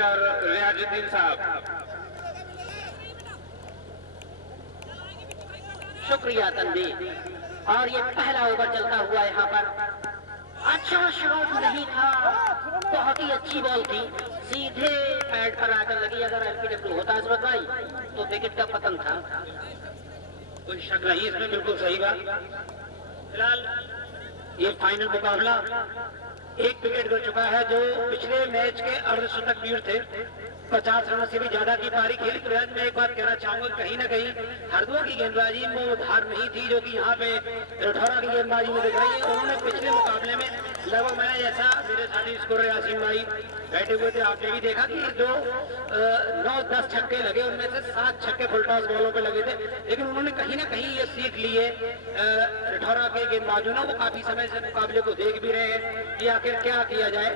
Mister Riyazuddin साहब। शुक्रिया तनवीर। और ये पहला ओवर चलता हुआ यहाँ पर अच्छा शॉट नहीं था, बहुत ही अच्छी बॉल थी, सीधे पैड पर आकर लगी। अगर एलपीडब्ल्यू होता असरत भाई तो विकेट का पतन था। कोई शक नहीं इसमें, बिल्कुल सही बात। फिलहाल ये फाइनल मुकाबला एक विकेट गिर चुका है जो पिछले मैच के अर्धशतक वीर थे। 50 रन से भी ज्यादा की पारी खेली। तो मैं एक बात कहना चाहूंगा, कहीं ना कहीं हरदों की गेंदबाजी में वो धार नहीं थी जो कि यहाँ पे रठौरा की गेंदबाजी में दिख रही है। उन्होंने पिछले मुकाबले में लगभग मैं जैसा मेरे साथी स्कोर यासीन भाई बैठे हुए थे, आपने भी देखा कि जो 9-10 छक्के लगे उनमें से 7 छक्के फुल टॉस बॉलों पे लगे थे। लेकिन उन्होंने कहीं ना कहीं ये सीख ली है रठौरा के गेंदबाजों ने। वो काफी समय से मुकाबले को देख भी रहे हैं कि आखिर क्या किया जाए।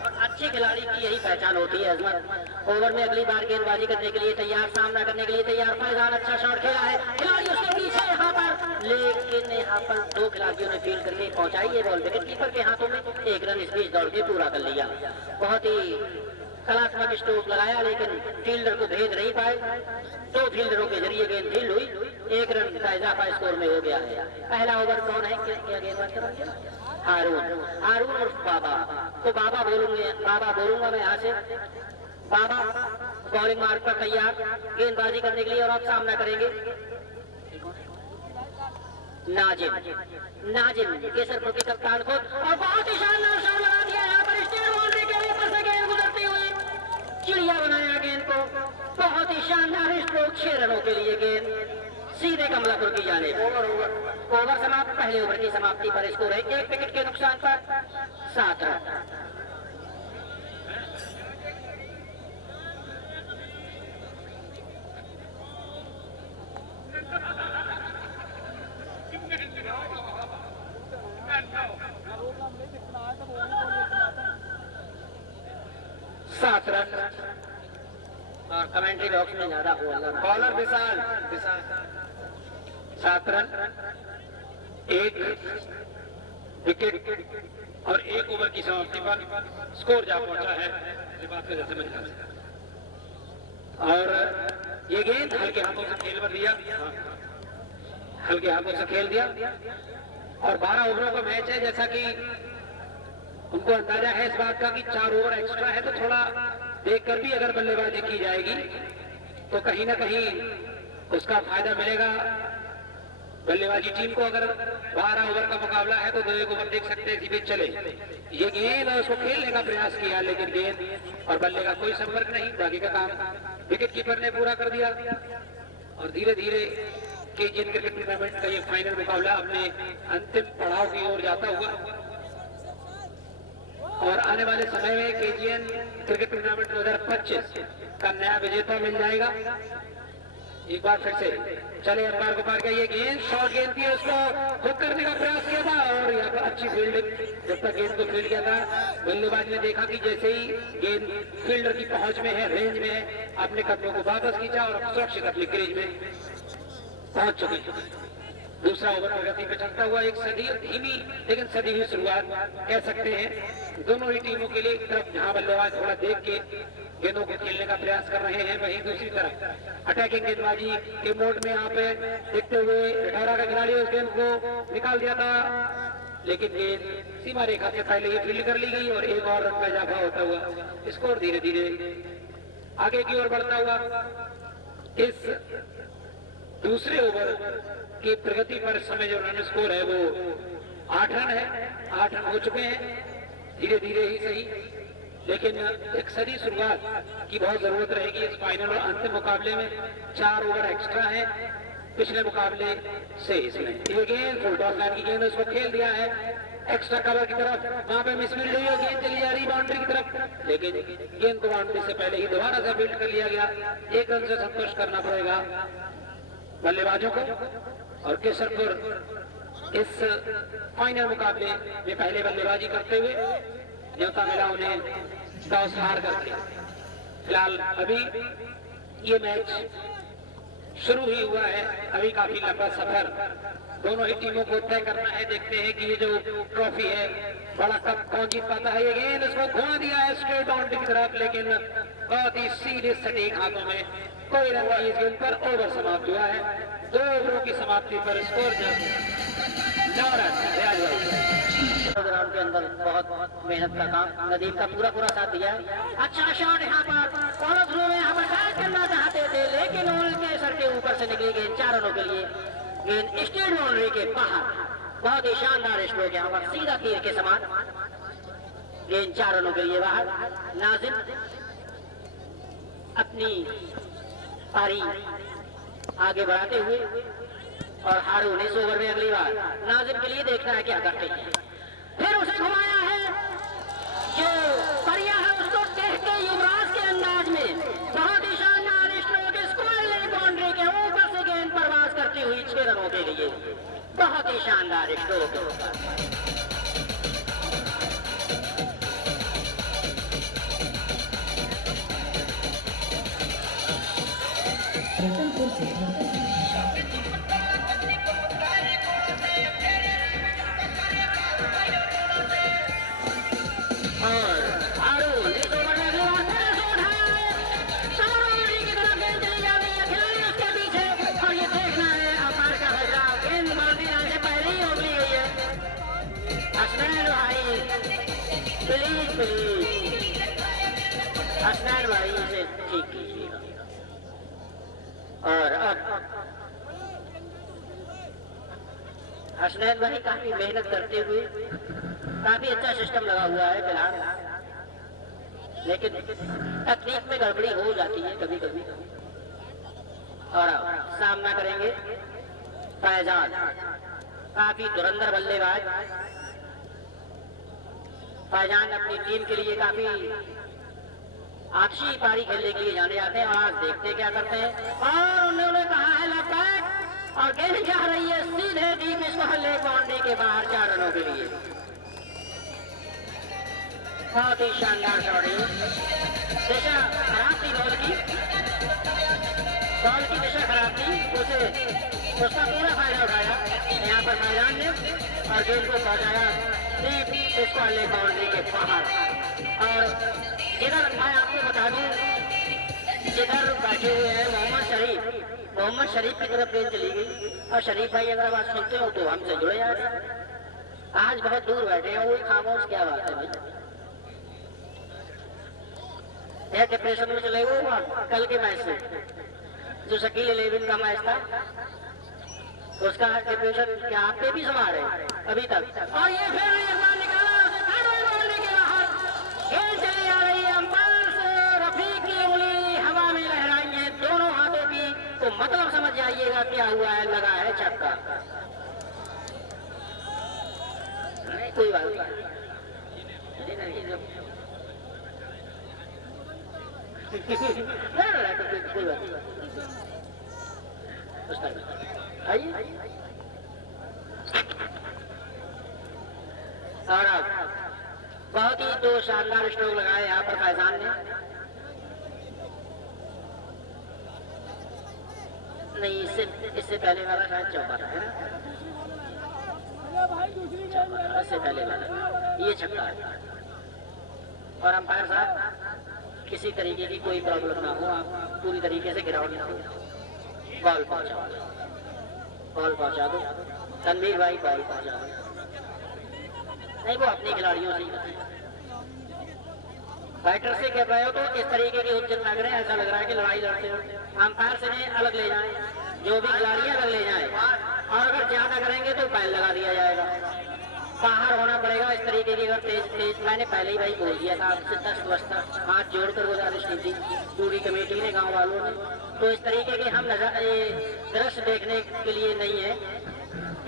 और अच्छे खिलाड़ी की यही पहचान होती है अजमत। ओवर में अगली बार गेंदबाजी करने के लिए तैयार, सामना करने के लिए तैयार। फैजान अच्छा शॉट खेला है, खिलाड़ी उसके पीछे यहाँ पर, लेकिन यहाँ पर 2 खिलाड़ियों ने फील्ड करके पहुंचाई ये बॉल विकेट कीपर के हाथों में। 1 रन इस बीच दौड़ के पूरा कर लिया। बहुत ही कलात्मक स्ट्रोक लगाया लेकिन फील्डर को भेज नहीं पाए। 2 फील्डरों के जरिए गेंद फील्ड हुई। 1 रन का इजाफा स्कोर में हो गया है। पहला ओवर कौन है, क्या गेंदबाज करेंगे? हारून और बाबा। तो बाबा बोलूंगा मैं यहाँ से। बाबा बॉलिंग मार्ग पर तैयार गेंदबाजी करने के लिए और आप सामना करेंगे नाजिम केसरपुर के कप्तान को। और बहुत ही शानदार शॉट लगा दिया यहाँ पर स्टेट बाउंड्री के ऊपर से गेंद गुजरती हुई, चिड़िया बनाया गेंद को। बहुत ही शानदार स्ट्रोक, 6 रनों के लिए गेंद सीधे कमलापुर की जाने। ओवर समाप्त। पहले ओवर की समाप्ति पर स्कोर है 1 विकेट के नुकसान पर 7 रन। और कमेंट्री बॉक्स में ज्यादा हो बॉलर विशाल 7 रन 1 विकेट और 1 ओवर की समाप्ति पर स्कोर जा पहुंचा है। और ये गेंद हल्के हाथों से खेल कर दिया, हल्के हाथों से खेल दिया। और 12 ओवरों का मैच है, जैसा कि उनको अंदाजा है इस बात का कि 4 ओवर एक्स्ट्रा है। तो थोड़ा देखकर भी अगर बल्लेबाजी की जाएगी तो कहीं ना कहीं उसका फायदा मिलेगा बल्लेबाजी टीम को। अगर 12 ओवर का मुकाबला है तो 2 ओवर देख सकते हैं सीधे चले। ये गेंद उसको खेलने का प्रयास किया लेकिन गेंद और बल्ले का कोई संपर्क नहीं। बाकी का काम विकेट कीपर ने पूरा कर दिया। और धीरे धीरे केजीएन क्रिकेट टूर्नामेंट का ये फाइनल मुकाबला अपने अंतिम पड़ाव की ओर जाता हुआ और आने वाले समय में केजीएन क्रिकेट टूर्नामेंट 2025 का नया विजेता मिल जाएगा। एक बार फिर से चले अंपायर को पार किया, ये गेंद शॉर्ट गेंद थी, उसको हुक करने का प्रयास किया था और यहाँ पर अच्छी फील्डिंग। जब तक गेंद को फील्ड किया था बल्लेबाज ने देखा कि जैसे ही गेंद फील्डर की पहुंच में है, रेंज में है, अपने कदमों को वापस खींचा और सुरक्षित अपनी क्रीज में पहुंच चुकी। दूसरा ओवर प्रगति पे चलता हुआ एक सदी धीमी लेकिन सदी हुई शुरुआत कह सकते हैं दोनों ही टीमों के लिए। एक तरफ जहां बल्लेबाज थोड़ा देख के गेंदों को खेलने का प्रयास कर रहे हैं, वहीं दूसरी तरफ अटैकिंग गेंदबाजी के मोड में यहाँ पे देखते हुए 18 का खिलाड़ी उस गेंद को निकाल दिया था लेकिन गेंद सीमा रेखा से पहले ही फील्ड कर ली गई और 1 और रन का इजाफा होता हुआ स्कोर धीरे धीरे आगे की ओर बढ़ता हुआ। इस दूसरे ओवर की प्रगति पर इस समय जो रन स्कोर है वो 8 रन है। 8 रन हो चुके हैं, धीरे धीरे ही सही लेकिन एक सदी शुरुआत की बहुत जरूरत रहेगी इस फाइनल और अंतिम मुकाबले में। 4 ओवर एक्स्ट्रा है पिछले मुकाबले से। इसमें ये गेंद फुल टॉस लाइन की गेंद उसको खेल दिया है एक्स्ट्रा कवर की तरफ, वहां पे मिसफील्ड हुई और गेंद चली जा रही बाउंड्री की तरफ लेकिन गेंद को बाउंड्री से पहले ही दोबारा से फील्ड कर लिया गया। 1 रन से संतुष्ट करना पड़ेगा बल्लेबाजों को। और केसरपुर इस फाइनल मुकाबले में पहले बल्लेबाजी करते हुए न्योता मिला उन्हें टॉस हार करके। फिलहाल अभी ये मैच शुरू ही हुआ है, अभी काफी लंबा सफर दोनों ही टीमों को तय करना है। देखते हैं कि ये जो ट्रॉफी है, बड़ा कप कौन जीत पाता है। ये गेंद उसको घुमा दिया है स्ट्रेट बाउंड्री की तरफ, लेकिन बहुत ही सीधे सटीक हाथों में, कोई रन नहीं। इस गेंद पर ओवर समाप्त हुआ है। 2 ओवरों की समाप्ति पर स्कोर 9 रन। ग्राउंड के अंदर बहुत मेहनत का काम, नदीम का पूरा साथ दिया है। अच्छा शॉट यहाँ पर फॉलो थ्रू में यहाँ पर डाइव करना चाहते थे, लेकिन उनके सर के ऊपर से निकली गेंद 4 रनों के लिए। गेंद स्टेट बाउंड्री के बाहर, बहुत ही शानदार स्ट्रोक यहाँ पर, सीधा तीर के समान। गेंद 4 रनों के लिए बाहर। नाजिम अपनी पारी आगे बढ़ाते हुए, और हारून इस ओवर में अगली बार नाजिम के लिए देखना है क्या करते हैं। फिर उसे घुमाया है, जो परिया है उसको देख के युवराज के अंदाज में बहुत ही शानदार स्ट्रोक, स्क्वायर लेग बाउंड्री के ऊपर से गेंद परवाज करती हुई 6 रनों के लिए। बहुत ही शानदार स्ट्रोक। हसनैन भाई इसे ठीक कीजिएगा। और अब हसनैन भाई काफी मेहनत करते हुए, काफी अच्छा सिस्टम लगा हुआ है फिलहाल, लेकिन तकनीक में गड़बड़ी हो जाती है कभी कभी। और अब सामना करेंगे फैजान, काफी धुरंधर बल्लेबाज। फैजान अपनी टीम के लिए काफी अच्छी पारी खेलने के लिए जाने जाते हैं, और आज देखते क्या करते हैं। और उन्होंने कहा है लपैक, और गेंद जा रही है सीधे डीप स्क्वायर लेग बाउंड्री के बाहर 4 रनों के लिए। बहुत ही शानदार शॉट है। दिशा खराब थी बॉल की दिशा खराब थी, उसका पूरा फायदा उठाया यहाँ पर मैदान ने, और गेंद को पहुंचाया डीप स्क्वायर लेग बाउंड्री के बाहर। और इधर मैं आपको बता दूं, जिधर बैठे हुए हैं मोहम्मद शरीफ की तरफ गेंद चली गई। और शरीफ भाई अगर आप सुनते हो तो हमसे जुड़े जा रहे हैं। आज बहुत दूर बैठे हैं, वो खामोश, क्या बात है भाई, यह डिप्रेशन में चले गए कल के मैच से, जो शकील 11 का मैच था, उसका डिप्रेशन क्या आप पे भी सवार है अभी तक। और ये फिर एक बार निकाला के बाहर, गेंद चली आ रही है अंपायर से, रफीक की उंगली हवा में लहराई है दोनों हाथों की, तो मतलब समझ जाइएगा क्या हुआ है, लगा है छक्का। नहीं कोई बात नहीं, कोई बात आइए। और अब बहुत ही 2 शानदार स्ट्रोक लगाए यहाँ पर फैजान ने। नहीं, इससे पहले वाला शायद चौका था, है ना? इससे पहले वाला ये छक्का है। और अंपायर साहब, किसी तरीके की कोई प्रॉब्लम ना हो, आप पूरी तरीके से गिरावट ना हो, बॉल पहुंचा दो। तनवीर भाई बॉल पहुंचा दो। नहीं, वो अपने खिलाड़ियों से ही बैटर से कह रहे हो तो इस तरीके की उज्जत लग रहे हैं, ऐसा लग रहा है कि लड़ाई लड़ते हो। अंपायर से अलग ले जाए, जो भी खिलाड़ी अलग ले जाए, और अगर ज्यादा करेंगे तो बैल लगा दिया जाएगा, बाहर होना पड़ेगा। इस तरीके की अगर तेज मैंने पहले ही भाई बोल दिया था आपसे, 10 वर्ष तक हाथ जोड़कर गुजारिश की थी पूरी कमेटी ने, गांव वालों ने, तो इस तरीके के हम दृश्य देखने के लिए नहीं है,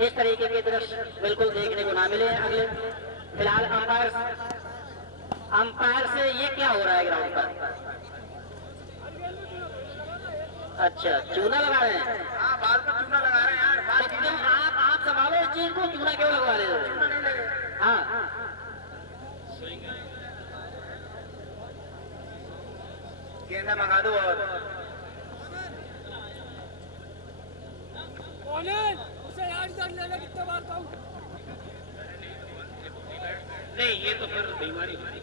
इस तरीके के दृश्य बिल्कुल देखने को ना मिले अगले। फिलहाल अंपायर से ये क्या हो रहा है ग्राउंड पर? अच्छा, चूना लगा रहे हैं। हाँ, बाल पर चूना लगा रहे हैं यार। एकदम आप संभालो इस चीज को, चूना क्यों लगवा रहे हो? हाँ, गेंदा मंगा दो। और उसे याद कर लेना कितने बार कहूं। नहीं, ये तो फिर बीमारी होगी।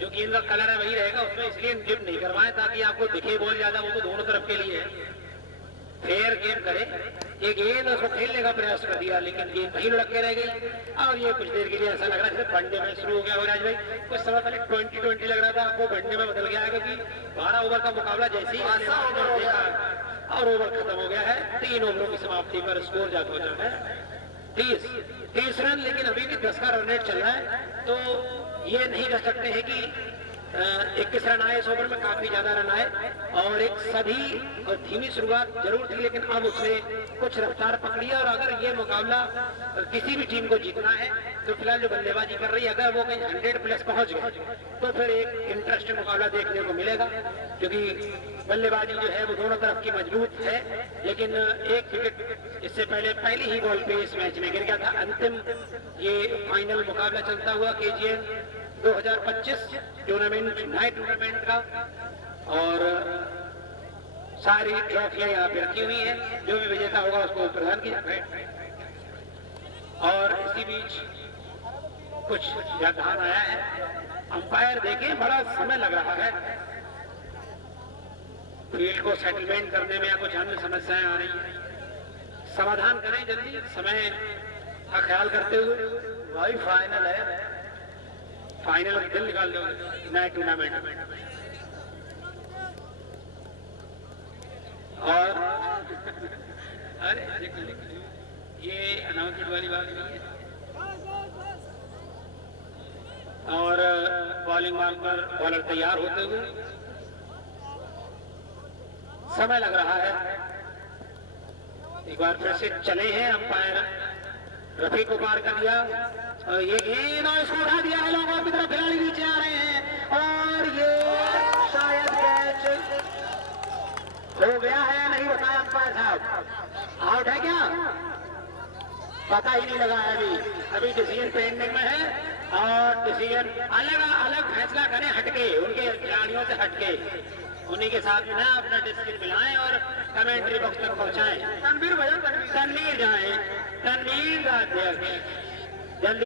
जो गेंद का कलर है वही रहेगा उसमें, इसलिए डिप नहीं करवाएं ताकि आपको दिखे बॉल ज्यादा। वो तो दोनों तरफ के लिए है। फेयर गेम करे, ये गेंद उसको खेलने का प्रयास कर दिया लेकिन गेंद वहीं लुढ़क के रह गई। और ये कुछ देर के लिए ऐसा लग रहा है जैसे वनडे में शुरू हो गया हो राज भाई। कुछ समय पहले 20-20 लग रहा था, आपको वनडे में बदल गया है क्योंकि 12 ओवर का मुकाबला जैसे ही और ओवर खत्म हो गया है। 3 ओवरों की समाप्ति पर स्कोर जा पहुंचा है 30 रन। लेकिन अभी भी 10 का रन रेट चल रहा है, तो ये नहीं कह सकते हैं कि 21 रन आए इस ओवर में, काफी ज्यादा रन आए और एक सभी और धीमी शुरुआत जरूर थी लेकिन अब उसने कुछ रफ्तार पकड़ी है। और अगर ये मुकाबला किसी भी टीम को जीतना है तो फिलहाल जो बल्लेबाजी कर रही है, अगर वो कहीं 100 प्लस पहुंच गए तो फिर एक इंटरेस्टिंग मुकाबला देखने को मिलेगा। क्योंकि बल्लेबाजी जो है वो दोनों तरफ की मजबूत है, लेकिन एक विकेट इससे पहली ही बॉल पे इस मैच में गिर गया था। अंतिम ये फाइनल मुकाबला चलता हुआ KGN 2025 टूर्नामेंट, नाइट टूर्नामेंट का। और सारी ट्रॉफियां यहाँ पे रखी हुई हैं, जो भी विजेता होगा उसको प्रदान किया जाएगा। और इसी बीच कुछ व्यवधान आया है, अंपायर देखें बड़ा समय लग रहा है फील्ड को सेटलमेंट करने में या कुछ अन्य समस्याएं आ रही हैं। समाधान करें जल्दी, समय का ख्याल करते हुए। भाई फाइनल है, फाइनल दिन निकाल दो नाइट टूर्नामेंट में। और अरे ये अनाउंसमेंट वाली बात नहीं है। और बॉलिंग मार्क पर बॉलर तैयार होते हुए, समय लग रहा है। एक बार फिर से चले हैं अंपायर, रफी को पार कर दिया और ये गेंद और इसको उठा दिया है, लोगों की तरफ खिलाड़ी नीचे आ रहे हैं और ये शायद कैच हो गया है, नहीं बताया अंपायर साहब। आउट है क्या, पता ही नहीं लगा है अभी डिसीजन पेंडिंग में है। और डिसीजन अलग फैसला करें हटके, उनके खिलाड़ियों से हटके, उन्हीं के साथ में ना अपना डिसीजन मिलाएं और कमेंट्री बॉक्स तक पहुंचाएं। तनवीर जाए, तनवीर का अध्यक्ष